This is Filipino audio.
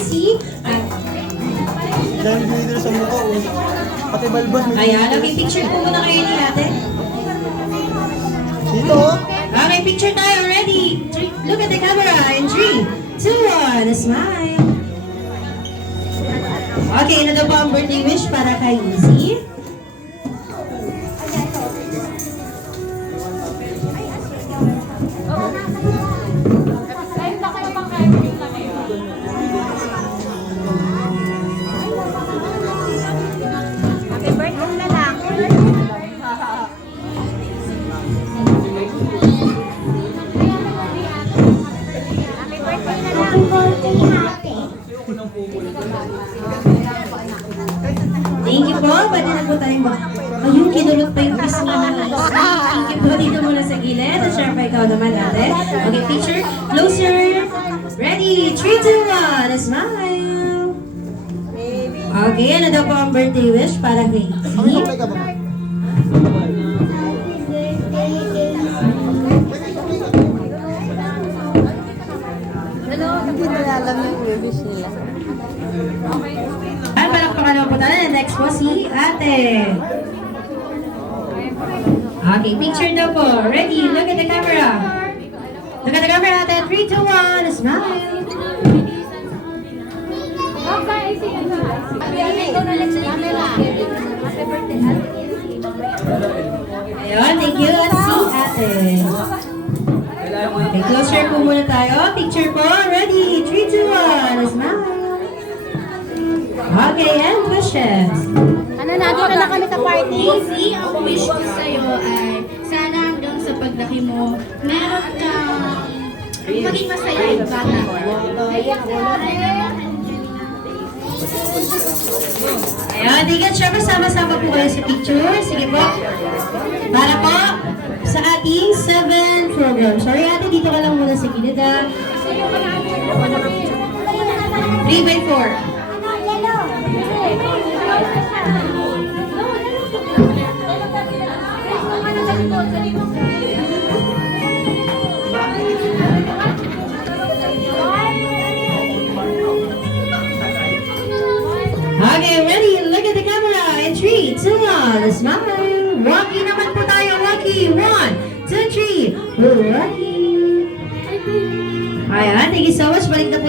Mercy. At Dahil dito sa mukha, pati balbas may ayan, okay, picture po muna kayo ni ate. dito. Okay, picture tayo. Ready? Look at the camera in 3, 2, 1, smile. Okay, ano daw po ang birthday wish para kay Izzy? Happy birthday na lang. Happy birthday na lang. Thank you po. Pwede na po tayong ayun, kinulot pa yung kiss mo. Thank you po. Dito muna sa gilid. At syempre ikaw naman ate. Okay, picture. Closer. Ready? 3, 2, 1. Smile. Okay, ano daw po ang birthday wish para kay Izzy? Ka ba? Hindi nila alam yung wish nila. Ay, palakpakan naman po tayo. Next po si ate. Okay, picture daw po. Ready? Look at the camera. Look at the camera ate. 3, 2, 1. Smile. Ayun, thank you. At si ate. Okay, closer po muna tayo. Picture po. Ready? 3, 2, 1. Smile. Okay, and pushes. Ano, nandito na kami sa party. Izzy, ang wish ko sa'yo ay sana hanggang sa paglaki mo, meron kang maging masaya yung bata. Ayan, digan syempre sama-sama po kayo sa picture. Sige po. Para po sa ating 7 program. Sorry ate, dito ka lang muna sa gilid ha. 3x4. Okay, ready? Look at the camera. In 3, 2, 1, smile. Rocky naman po tayo. Rocky. 1, 2, 3. Rocky. Ayan, thank you so much. Balik na po tayo.